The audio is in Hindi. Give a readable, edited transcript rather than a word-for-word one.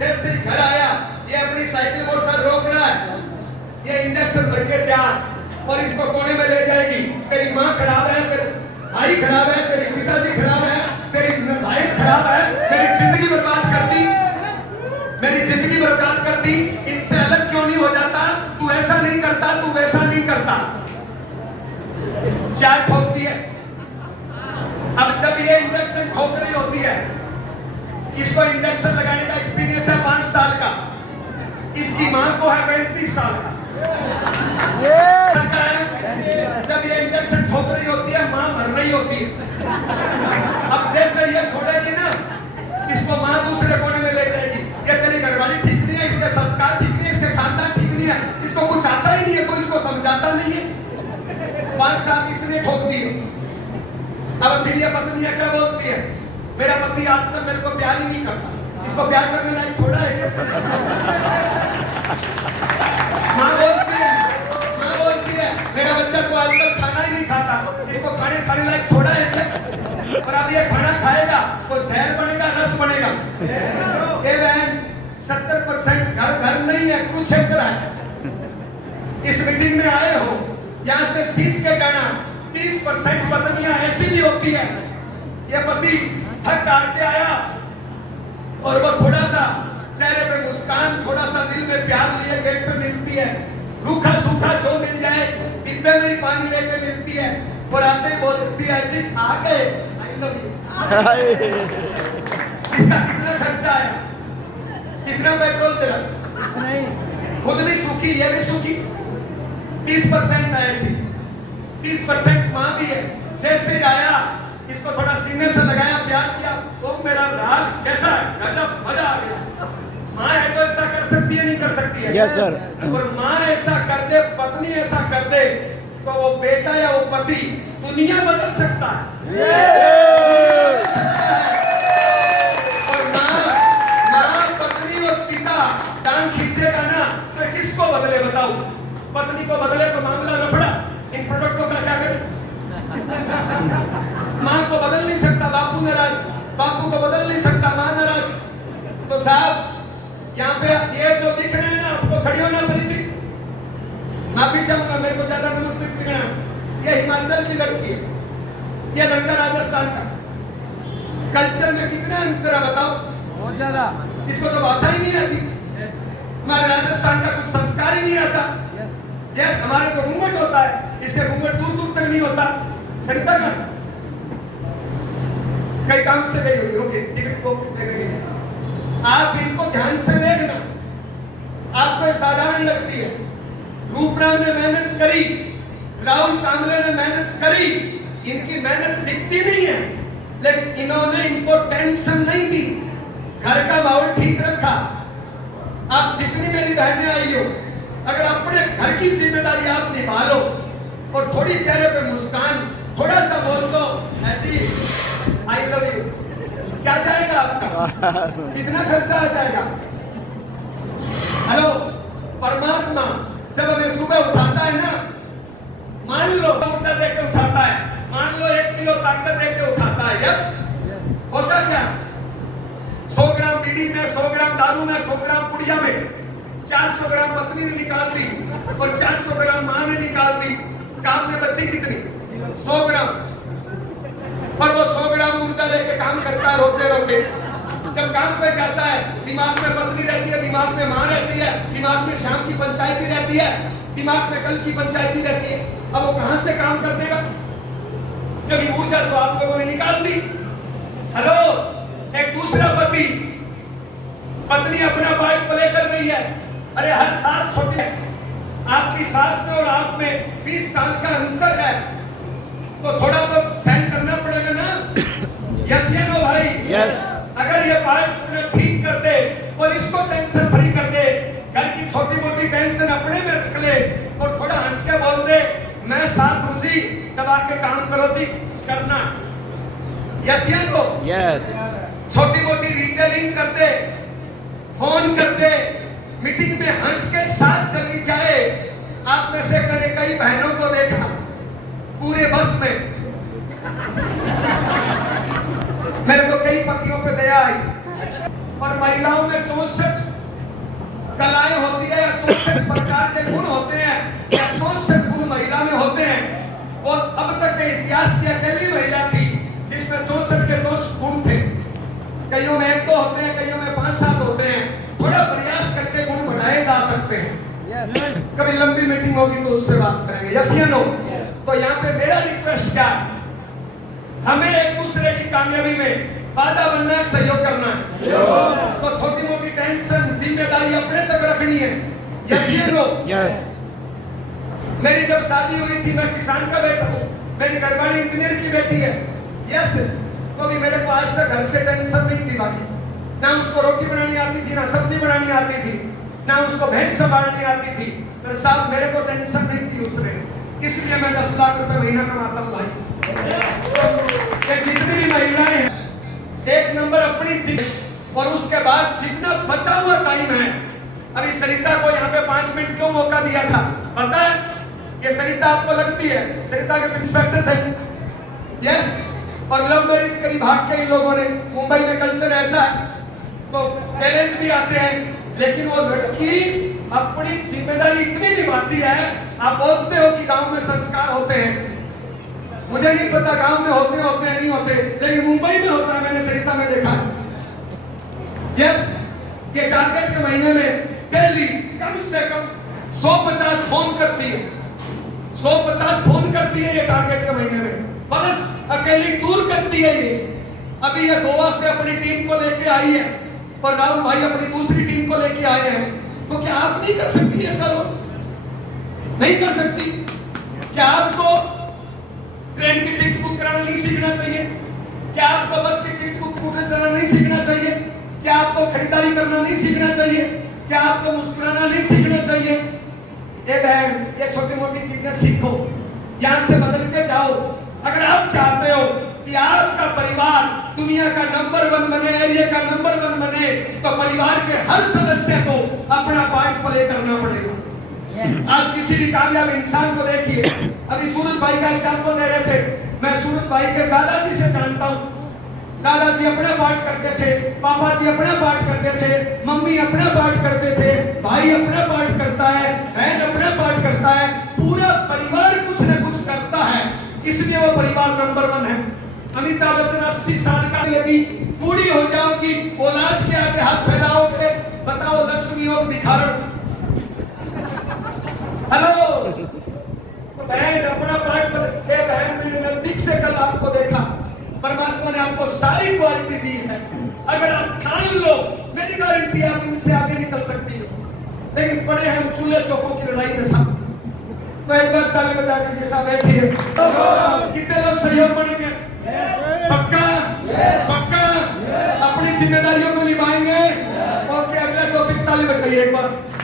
जैसे ही घर आया ये अपनी साइकिल को सर रोक रहा है, ये इंजेक्शन भर के तैयार और इसको कोने में ले जाएगी। तेरी माँ खराब है, तेरे भाई खराब है, तेरे पिताजी खराब है, तेरी भाई खराब है, मेरी जिंदगी बर्बाद कर दी, मेरी जिंदगी बर्बाद कर दी। इनसे अलग क्यों नहीं हो जाता? तू ऐसा नहीं करता, तू वैसा नहीं करता। चार ठोकती है। अब जब ये इंजेक्शन ठोक रही होती है, इसको इंजेक्शन लगाने का एक्सपीरियंस है 5 साल का, इसकी मां को है 35 साल का। जब ये इंजेक्शन ठोक रही होती है, मां मर रही होती है। अब जैसे ये छोड़ेगी ना, इसको मां दूसरे कोने में ले जाएगी। ये तेरी घरवाली ठीक नहीं है, इसके संस्कार ठीक नहीं है, इसके खानदान ठीक नहीं है, इसको कुछ आता ही नहीं है, कोई इसको समझाता नहीं है। 5 साल इसने ठोक दी। अब फिर ये पत्नी क्या बोलती है? मेरा पति आज तक मेरे को प्यार ही नहीं करता, इसको प्यार करने लायक छोड़ा है क्या? माँ बोलती है मेरा बच्चा तो आज तक खाना ही नहीं खाता, इसको खाने लायक छोड़ा है क्या? और अब ये खाना खाएगा तो जहर बनेगा, रस बनेगा। ये बहन 70% घर नहीं है, कुरुक्षेत्र है। इस मीटिंग में आए हो, यहाँ से सीख के जाना। 30% पत्नियां ऐसी भी होती है, ये पति थक हार के आया और वो थोड़ा सा चेहरे पे मुस्कान, थोड़ा सा दिल में प्यार लिए गेट पे मिलती है, रूखा सूखा जो मिल जाए डिब्बे में ही पानी लेके मिलती है और आते ही बोलती है जी आ गए, आई लव यू। इसका कितना खर्चा आया, कितना पेट्रोल तेरा? खुद भी सूखी, ये भी सूखी। 30% है ऐसी, 30% माँ भी है। जैसे आया इसको थोड़ा सीने से लगाया, प्यार किया, वो मेरा लाल कैसा है, गजब, मजा आ गया। माँ है तो ऐसा कर सकती है, नहीं कर सकती है? Yes sir. और माँ ऐसा कर दे, पत्नी ऐसा कर दे, तो वो बेटा या वो पति दुनिया बदल सकता है। और माँ पत्नी और पिता टांग खींचेगा ना तो किसको बदले बताओ? पत्नी को बदले तो मामला लफड़ा। इन प्रोडक्टों का क्या करें? माँ को बदल नहीं सकता, बापू नाराज, बापू को बदल नहीं सकता, माँ नाराज। तो साहब यहाँ पे ये जो दिख रहे हैं ना, आपको खड़ी होना पड़ी थी। माफी चाहूंगा, मेरे को ज्यादा नमक नहीं दिखना। ये हिमाचल की लड़की है, ये लड़का राजस्थान का। कल्चर में कितना अंतर है बताओ? बहुत ज्यादा। इसको तो भाषा ही नहीं आती, हमारे राजस्थान का कुछ संस्कार ही नहीं आता। यस, हमारे तो घूंघट होता है, इसके घूंघट दूर दूर तक नहीं होता। सरिता का कई काम से गई हुई होगी, टिकट को देखेंगे। आप इनको ध्यान से देखना, आपको साधारण लगती है। रूपराम ने मेहनत करी, राहुल कांबले ने मेहनत करी, इनकी मेहनत दिखती नहीं है, लेकिन इन्होंने इनको टेंशन नहीं दी, घर का माहौल ठीक रखा। आप जितनी मेरी बहनें आई हो, अगर अपने घर की जिम्मेदारी आप निभा लो और थोड़ी चेहरे पे मुस्कान, थोड़ा सा बोल दो ऐसी आई लव यू, क्या जाएगा आपका? कितना खर्चा आ जाएगा? हेलो, परमात्मा जब हमें सुबह उठाता है ना, मान लो ऊंचा देके उठाता है, मान लो 1 किलो ताकत देके उठाता है। यस, होता क्या? 100 ग्राम बीड़ी में, 100 ग्राम दारू में, 100 ग्राम पुड़िया में 400 ग्राम पत्नी ने निकाल दी और 400 ग्राम माँ ने निकाल दी। काम में बची कितनी? 100 ग्राम। पर वो 100 ग्राम ऊर्जा लेके काम करता है, रोते रोते। जब काम पे जाता है, दिमाग में पत्नी रहती है, दिमाग में माँ रहती है, दिमाग में शाम की पंचायती रहती है, दिमाग में कल की पंचायती रहती है। अब वो कहां से काम कर देगा? क्योंकि ऊर्जा तो आप लोगों ने निकाल दी। हेलो, एक दूसरा पति, पत्नी अपना पार्ट प्ले कर रही है। अरे हर सास छोटी है, आपकी सास में और आप में 20 साल का अंतर है, तो थोड़ा तो सहन करना पड़ेगा ना। यस या नो भाई? यस। अगर ये पार्ट ठीक कर दे और इसको टेंशन फ्री कर दे, घर की छोटी मोटी टेंशन अपने में रख ले और थोड़ा हंस के बोल दे मैं साथ हूं जी, दबा के काम करो जी, कुछ करना। यस या नो? यस। छोटी मोटी रिटेलिंग कर दे, फोन कर दे, मीटिंग में हंस के साथ चली जाए। आप में से मैंने कई बहनों को देखा पूरे बस में, मेरे को कई पतियों पे दया आई और हमारी महिलाओं में 64 कलाएं होती है, 64 प्रकार के गुण होते हैं, 64 गुण महिला में होते हैं। और अब तक के इतिहास की अकेली महिला थी जिसमें 64 के 64 गुण थे। कईयों में 1-2 होते हैं, कईयों में 5-7 होते हैं। थोड़ा प्रयास करके गुण बढ़ाए जा सकते हैं। कभी लंबी मीटिंग होगी तो उस पर बात करेंगे। यस या नो? तो यहाँ पे मेरा रिक्वेस्ट क्या है, हमें एक दूसरे की कामयाबी में बाधा बनना है, सहयोग करना है। तो छोटी मोटी टेंशन जिम्मेदारी अपने तक रखनी है। यस या नो? मेरी जब शादी हुई थी, मैं किसान का बेटा हूँ, मेरी घरवाली इंजीनियर की बेटी है। यस, तो भी मेरे को आज तक घर से टेंशन नहीं थी। बाकी ना उसको रोटी बनानी आती थी, ना सब्जी बनानी आती थी, ना उसको भैंस संभालनी आती थी। पर साहब मेरे को टेंशन नहीं थी उसमें, इसलिए मैं 10 लाख रुपए महीना कमाता हूँ भाई। तो जितनी भी महिलाएं हैं, एक नंबर अपनी जिद, और उसके बाद जितना बचा हुआ टाइम है, अभी सरिता को यहाँ पे 5 मिनट क्यों मौका दिया था पता है? ये सरिता आपको लगती है, सरिता के इंस्पेक्टर थे। यस, और लव मैरिज करी भाग के इन लोगों ने। मुंबई में कल्चर ऐसा है, तो चैलेंज भी आते हैं, लेकिन वो लड़की अपनी जिम्मेदारी इतनी निभाती है। आप बोलते हो कि गांव में संस्कार होते हैं, मुझे नहीं पता गांव में होते हैं नहीं होते, लेकिन मुंबई में होता है, मैंने सरिता में देखा। यस, ये टारगेट के महीने में डेली कम से कम 150 फोन करती है, 150 फोन करती है ये टारगेट के महीने में। बस अकेली टूर करती है ये। अभी ये गोवा से अपनी टीम को लेके आई है, और राहुल भाई अपनी दूसरी टीम को लेके आए हैं। तो क्या आप नहीं कर सकती है सर? नहीं कर सकती? क्या आपको ट्रेन की टिकट बुक कराना नहीं सीखना चाहिए? क्या आपको बस की टिकट बुक कराना नहीं सीखना चाहिए? क्या आपको खरीदारी करना नहीं सीखना चाहिए? क्या आपको मुस्कुराना नहीं सीखना चाहिए? ये बहन, ये छोटी मोटी चीजें सीखो, यहाँ से बदल के जाओ। अगर आप चाहते हो कि आपका परिवार दुनिया का नंबर 1 बने, एरिया का नंबर 1 बने, तो परिवार के हर सदस्य को अपना पार्ट प्ले करना पड़ेगा। आज किसी भी कामयाब इंसान को देखिए, अभी सूरज भाई का एग्जाम्पल दे रहे थे, मैं सूरज भाई के दादाजी से जानता हूँ। दादाजी अपना पार्ट करते थे, पापा जी अपना पार्ट करते थे, मम्मी अपना पार्ट करते थे, भाई अपना पार्ट करता है, बहन अपना पार्ट करता है, पूरा परिवार कुछ न कुछ करता है, इसलिए वो परिवार नंबर 1 है। अमिताभ बच्चन 80 साल का, यदि बूढ़ी हो जाओगी, औलाद के आगे हाथ फैलाओगे, बताओ लक्ष्मी और भिखारण। हेलो, तो बहन अपना पार्ट बहन, मैंने नजदीक से कल आपको देखा, परमात्मा ने आपको सारी क्वालिटी दी है। अगर आप ठान लो, मेरी गारंटी आप इनसे आगे निकल सकती हो। लेकिन पड़े हैं हम चूल्हे चौकों की लड़ाई में सब। तो एक बार ताली बजा दीजिए, सब बैठिए। कितने लोग सहयोग बनेंगे? पक्का? पक्का? अपनी जिम्मेदारियों को निभाएंगे? ओके, अगला टॉपिक ताली बजाइए एक बार।